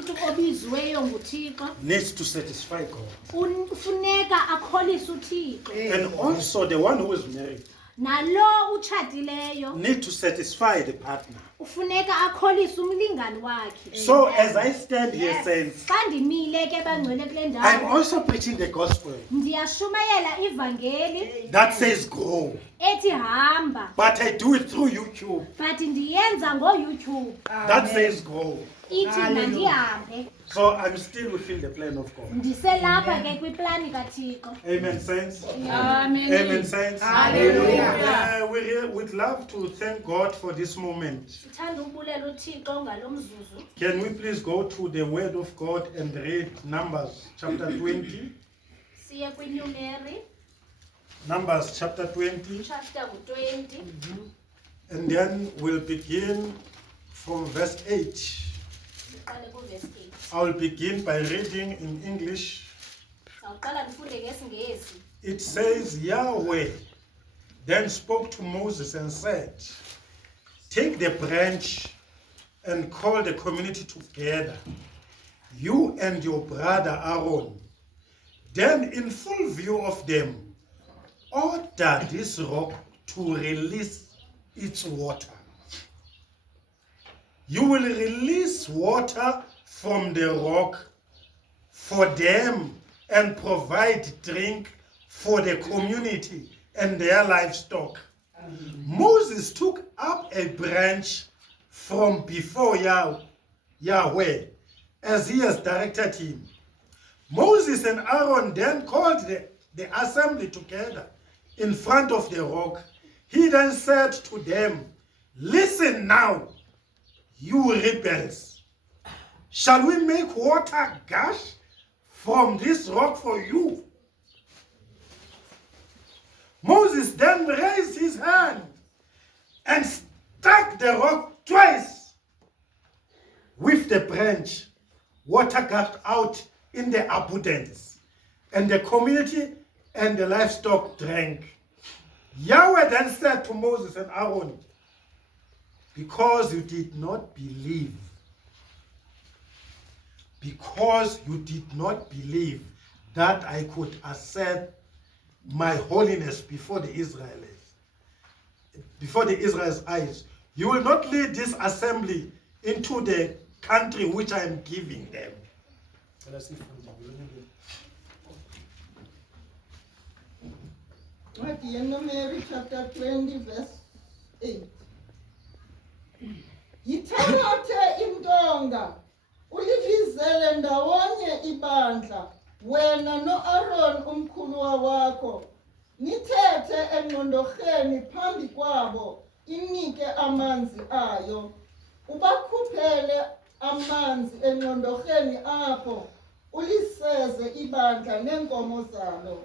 umuntu obizweyo nguThixo needs to satisfy God. ufuneka akholise uThixo. And also the one who is married Nalo utshadileyo needs to satisfy the partner. ufuneka akholise umlingani wakhe. So as I stand here saying, Xa ndimile ke bangcwele kule I'm ndawo also preaching the gospel ndiyashumayela ivangeli that says grow. ethi hamba, But I do it through YouTube but ndiyenza ngoYouTube that says grow. ithi mandihambe. So I'm still within the plan of God. Ndiselapha ke kwiplani kaThixo. Amen, saints. Amen. Amen, saints. Hallelujah. We'd love to thank God for this moment. Sithanda ukubulela uThixo ngalomzuzu. Can we please go to the Word of God and read Numbers chapter 20? Siye kwiNumeri Numbers chapter 20. chapter 20 And then we'll begin from verse 8. siqale kuverse 8. I will begin by reading in English. Sawuqala ndifunde ngesiNgesi. It says, Yahweh then spoke to Moses and said, take the branch and call the community together, you and your brother Aaron. Then in full view of them, order this rock to release its water. You will release water from the rock for them and provide drink for the community and their livestock. Moses took up a branch from before Yahweh as he has directed him. Moses and Aaron then called the assembly together in front of the rock. He then said to them, listen now, you rebels. Shall we make water gush from this rock for you? Moses then raised his hand and struck the rock twice with the branch. Water gushed out in the abundance, and the community and the livestock drank. Yahweh then said to Moses and Aaron, because you did not believe that I could assert my holiness before the Israelites' eyes, you will not lead this assembly into the country which I am giving them. Numeri chapter 20 verse 8. Yithathe intonga ulivizele ndawonye ibandla wena no-Aaron umkhuluwa wakho nithethe engqondorheni phambi kwabo inike amanzi ayo ubakhuphele amanzi engqondorheni apho uliseze ibandla neenkomo zalo.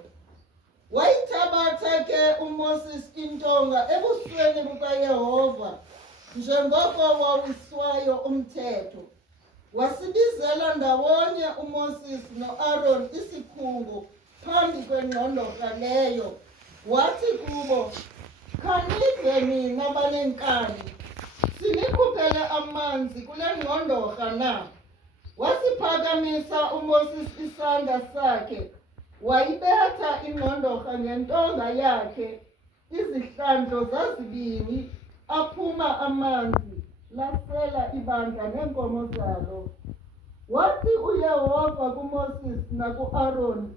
Wayithabatha ke uMoses intonga ebusweni bukaYehova njengoko wawiswayo umthetho. Wasibizela ndawonye uMoses no-Aaron isikhungo phambi kwengqondorha leyo. Wathi kubo, khanive nina banenkani, sinikhuphele amanzi kule ngqondorha na? Wasiphakamisa uMoses isandla sakhe, wayibetha ingqondorha ngentonga yakhe, izihlandlo zazibini aphuma amanzi, lasela ibandla neenkomo zalo. Wathi uYehova kuMoses naku-Aaron,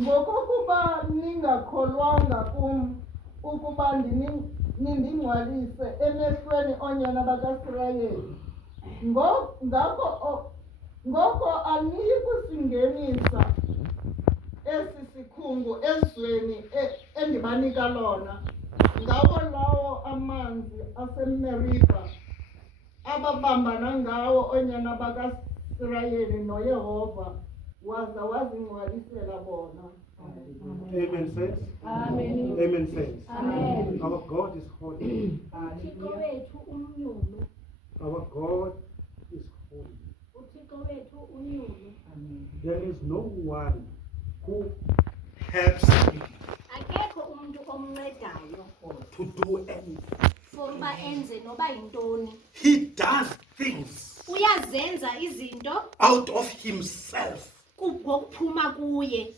ngokokuba ningakholwanga kum ukuba nindingcwalise emehlweni oonyana bakaIsrayeli, ngoko aniyi kusingenisa esi sikhungo ezweni endibanika lona. Ngawo lawo amanzi aseMeriba ababambana ngawo oonyana bakaIsrayeli noYehova waza wazingcwalisela bona. Amen, saints. Amen. Amen, saints. Amen. Our God is holy. uThixo wethu umnyulu. Our God is holy. uThixo wethu unyulu. There is no one who helps him Akekho umuntu omncedayo to do anything. for uba enze noba yintoni. He does things uyazenza izinto out of himself. ngokuphuma kuye.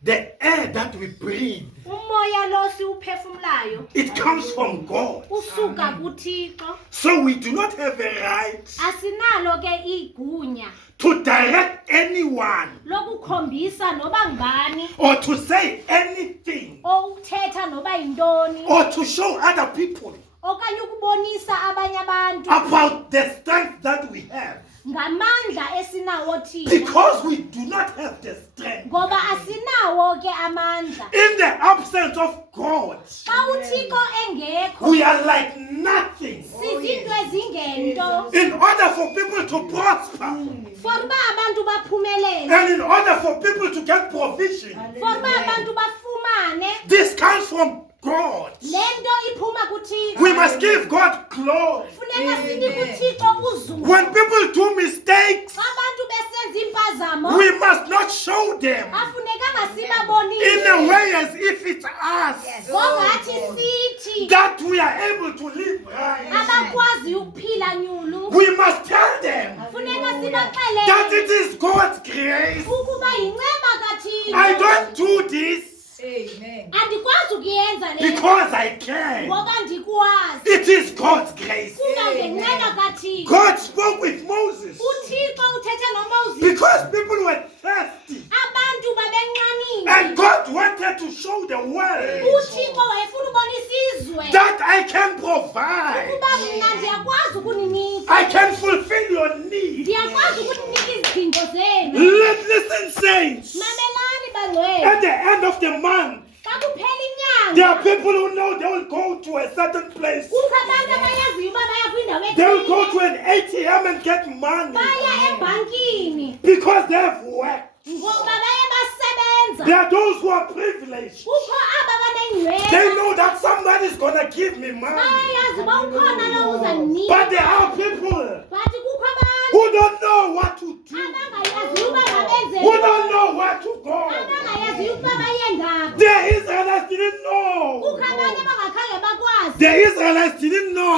The air that we breathe, Umoya lo siwuphefumulayo it comes from God. usuka kuThixo. So we do not have a right Asinalo ke igunya to direct anyone lokukhombisa noba ngubani or to say anything okuthetha noba yintoni or to show other people okanye ukubonisa abanye abantu about the strength that we have, ngamandla esinawo thina because we do not have the strength. ngoba asinawo ke amandla. In the absence of God, Xa uThixo engekho we are like nothing. sizinto ezingento. In order for people to prosper For uba abantu baphumelele, and in order for people to get provision, for uba abantu bafumane, this comes from God. le nto iphuma kuThixo. We must give God glory. Funeka sinike uThixo uzulu. When people do mistakes, Xa abantu besenza impazamo, we must not show them afunekanga in a sibabonise way as if it's us ngongathi sithi that we are able to live right. abakwazi ukuphila nyulu. We must tell them Funeka that it sibaxelele is God's grace. ukuba yinceba kaThixo. I don't do this Andikwazi ukuyenza le because I can. ngoba ndikwazi. It is God's grace. Kuba ngenceba kaThixo. God spoke with Moses uThixo uthethe noMoses. because people were thirsty Abantu babenqanile. and God wanted to show the world uThixo wayefuna ubonisa izwe that I can provide. ukuba mna ndiyakwazi ukuninika. I can fulfill your need. Ndiyakwazi ukuninika izidingo zenu. Listen, saints. Mamelani bangcwele. At the end of the month, Xa kuphela there inyanga are people who know they will go to a certain place. kukho abantu abayaziyo uba baya kwindawo They will go ethile. to an ATM and get money Baya ebhankini because they have worked. ngoba baye basebenza. There are those who are privileged. Kukho aba They banengcwele. know that somebody is going to give me money. Bayayazi uba ukhona lo But uzandinika. there are people Bathi kukho abantu who don't know what to do, abangayaziyo uba mabenze who don't know where to go. abangayaziyo ukuba baye ngaphi. The Israelites didn't know. Kukho abanye abangakhange bakwazi. The Israelites didn't know.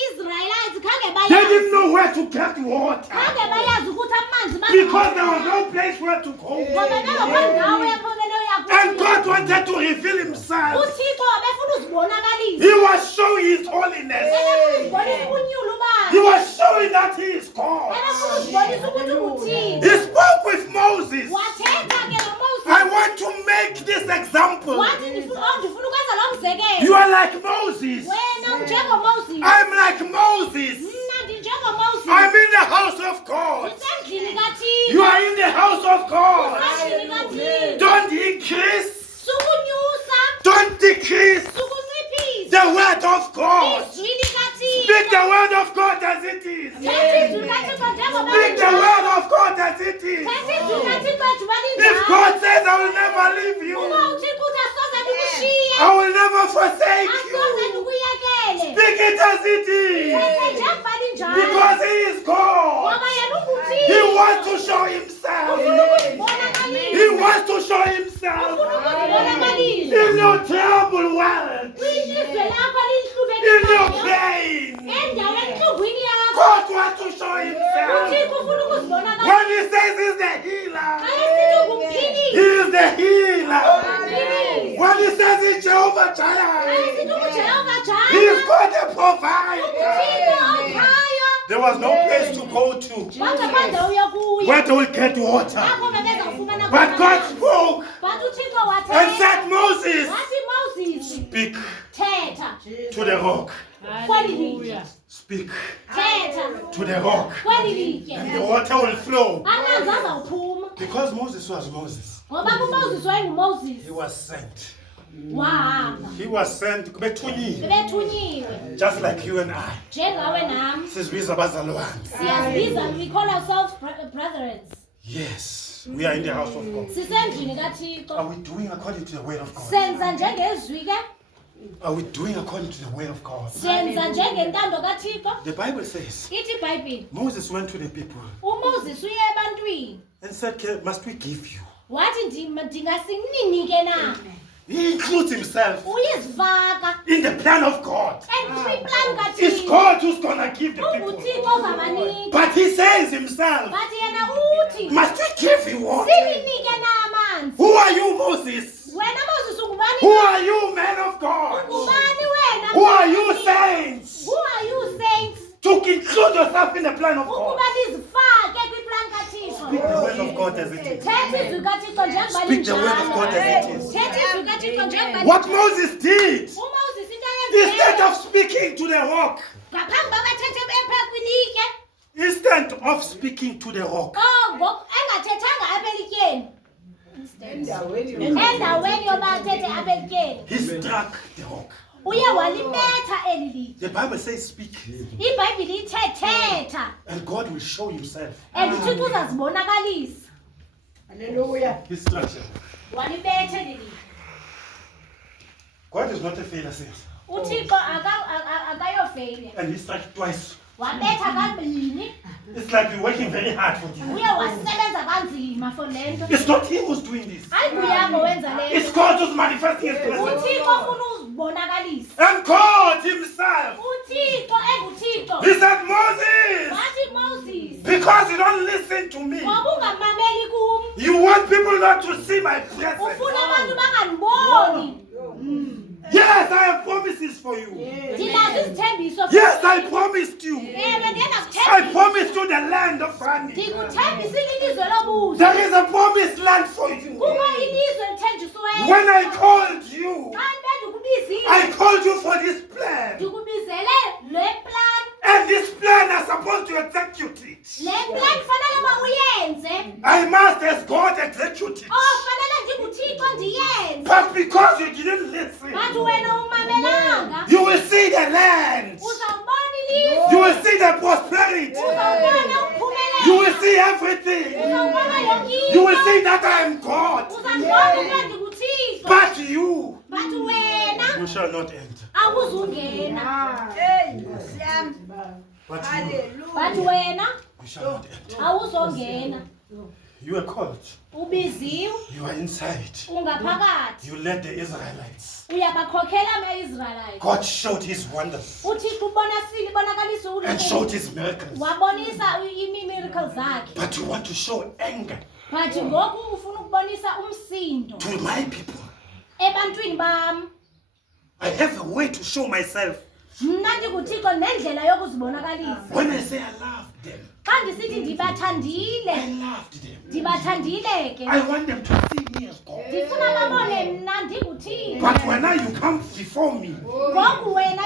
Ama-Israelites khange They bayazi. didn't know where to get water Khange bayazi ukuthi amanzi because there was no place where to go. ngoba bengekho ndawo ephomeleyo And God yakuyo. wanted to reveal himself. uThixo wabefuna uzibonakalisa. He was showing his holiness. Ebefuna uzibonisa ubunyulu He bakhe. was showing that he is God. Ebefuna uzibonisa ukuthi nguThixo. He spoke with Moses. Wathetha ke noMoses. I want to make this example. Wathi ndifuna ukwenza lo mzekelo. You are like Moses. Wena unjengomoses. I'm like Moses. Mna ndinjengomoses. I'm in the house of God. Ndisendlini kaThixo. You are in the house of God. Endlini kaThixo. Don't increase. Sukunyusa. Don't decrease Sukunciphisa. the word of God. Izwi likaThixo. Speak the word of God as it is. Thetha izwi likaThixo njengoba Speak the linjalo. word of God as it is. Thetha izwi likaThixo njengoba If linjalo. God says, I will never leave you, Uba uThixo uthi asoze ndikushiye. I will never forsake Asoze you. ndikuyekele. Speak it as it is. Thetha njengoba linjalo. Because He is God. Ngoba yena He unguThixo. wants to show Himself. Ufuna ukuzibonakalisa. He wants to show Himself Ufuna ukuzibonakalisa. in your troubled world, Kwilizwe lakho in your lihluphekileyo. pain. Endaweni entlungwini yakho. God wants to show Himself. uThixo ufuna ukuzibonakalisa. When He says He's the healer, Xa esithi He ungumphilisi. is the healer. Umphilisi. When He says He's Jehovah Xa Jireh, esithi unguJehova He is Jireh. God the provider. uThixo okhayo. There was no place to go to Wangekho ndawo yokuya. where they will get water. Apho bebezawufumana But khona God amanzi. spoke But uThixo and wathetha. said, Moses, Wathi Moses, speak thetha to the rock. kweli litye. Speak Thetha to the rock. kweli litye. And the water will flow. Amanzi azawuphuma. Because Moses was Moses. Ngoba uMoses wayengumoses. He was sent. Wahamba. He was sent. Bethunyiwe. Bebethunyiwe. Just like you and I. Njengawe nami. Sizibiza abazalwane. Siyazibiza, we call ourselves brethren. Yes, we are in the house of God. Sisendlini Are kaThixo. we doing according to the word of God? Senza njengezwi ke. Are we doing according to the word of God? Senza njengentando kaThixo. The Bible says Ithi iBhayibhile. Moses went to the people uMoses uye ebantwini. and said, Must we give you? Wathi ndingasininike na? He includes himself uyizifaka in the plan of God. kwiplan It's kathixo. God who's gonna give the people. UnguThixo ozabanika. But he says himself, Bathi yena uthi must we give you water? silinike na amanzi. Who are you, Moses? Wena Moses ungubani? Who are you, man of God? Ungubani wena? Who are you, saints? Who are you saints? To include yourself in the plan of God. Ukuba nizifake kwiplan kathixo. Speak the word of God as it is. Thetha izwi kaThixo njengoba Speak the word of God as it is. Thetha izwi kaThixo njengoba What Moses did, uMoses into instead ayenzileyo of speaking to the rock, ngaphambi kokathethe epha kwilitye instead of speaking to the rock, engathethanga apha elityeni Endaweni endaweni yoba athethe apha elityeni he struck the rock. uye walibetha eli litye. The Bible says, speak, iBhayibhile ithe thetha and God will show himself. and uThixo uzazibonakalisa. Hallelujah. His structure. Walibetha eli litye. God is not a failure, saints. uThixo akayofeyile And he struck twice. wabetha kabini It's like you're working very hard for this. uye wasebenza kanzima for le nto. It's not him who's doing this. Hayi kuyabo wenza le It's nto. God who's manifesting his presence. uThixo ufuna uzibonakalisa. And God himself. uThixo enguThixo He said, Moses, wathi Moses because you don't listen to me, ngoba ungamameli kum you want people not to see my presence. ufuna abantu bangandiboni. Yes, I have promises for you. Ndinazo izithembiso. Yes, I promised you. Ewe ndiye I ndakuthembisa. promised you the land of honey. Ndikuthembisa ilizwe lobuso. There is a promised land for you. Kukho ilizwe lithenjisiweyo. When I called you, Xa ndikubizile I called you for this plan. ndikubizele le plan. And this plan is supposed to execute it. Le plan fanele uba uyenze. I must, as God, execute it. Fanele ndinguThixo ndiyenze. But because you didn't listen, Kanti wena umamelanga. you will see the land. Uzawubona ilizwe. You will see the prosperity. Uzawubona uphumelele. You will see everything. Uzawubona yonke into. You will see that I am God. Uzambona ukuba ndinguThixo. But you, But wena you shall not enter. awuzungena. Hey, Nkosi But you, Hallelujah. But wena you shall not enter. awuzongena. You are called. Ubiziwe, You are inside. ungaphakathi. You led the Israelites. Uyabakhokhela ama-Israyeli. God showed his wonders uThixo ubonakalisa and showed his miracles. wabonisa ii-miracles zakhe. But you want to show anger But ngoku ufuna ukubonisa umsindo to my people. ebantwini bam. I have a way to show myself. Mna ndinguThixo nendlela yokuzibonakalisa. When I say I love them, Xa ndisithi ndibathandile, I loved them. ndibathandile ke. I want them to see me as God. Ndifuna babone mna ndinguThixo. But when now you come before me, Ngoku wena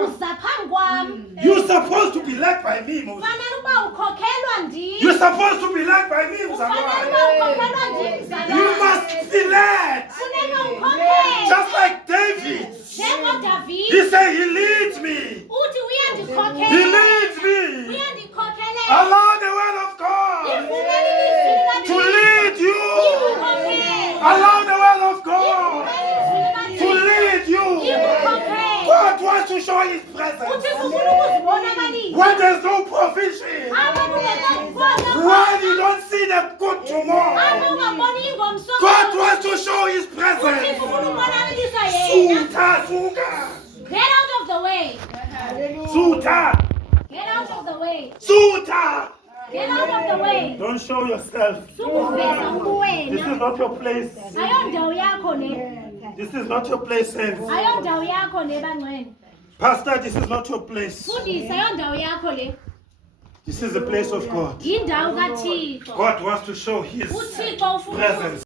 uza phambi kwam. you're supposed to be led by me, Moses. Fanele uba ukhokhelwa ndim. You're supposed to be led by me, Ufanele Mzalwane. uba ukhokhelwa ndim You mzalwane. must be led. Funeka ukhokhelwe. Just like David. NjengoDavide He said, He leads me. uthi He uyandikhokhela. leads me. Uyandikhokhela. Allow the word of God Ifumene ilizwi likaThixo. to lead you. Ikukhokhele. Allow the word of God Ifumene ilizwi to likaThixo. lead you. Ikukhokhele. God wants to show His presence. uThixo ufuna ukuzibonakalisa. When there's no provision, Apho kungekho when you don't see the good tomorrow, apho ungaboni ingomso. God wants to show His uThixo presence. ufuna ukubonakalisa yena. Suta, suka, Get out of the way. suta, Get out of the way. suta. Get out of the way. Don't show yourself. Sukuveza This is ubuwena. not your place. Ayondawo yakho le. This is not your place, saints. Ayondawo yakho le bangcwele. Pastor, this is not your place. Fundisa ayondawo yakho le. This is the place of God. Yindawo kaThixo. God wants to show His uThixo ufuna presence.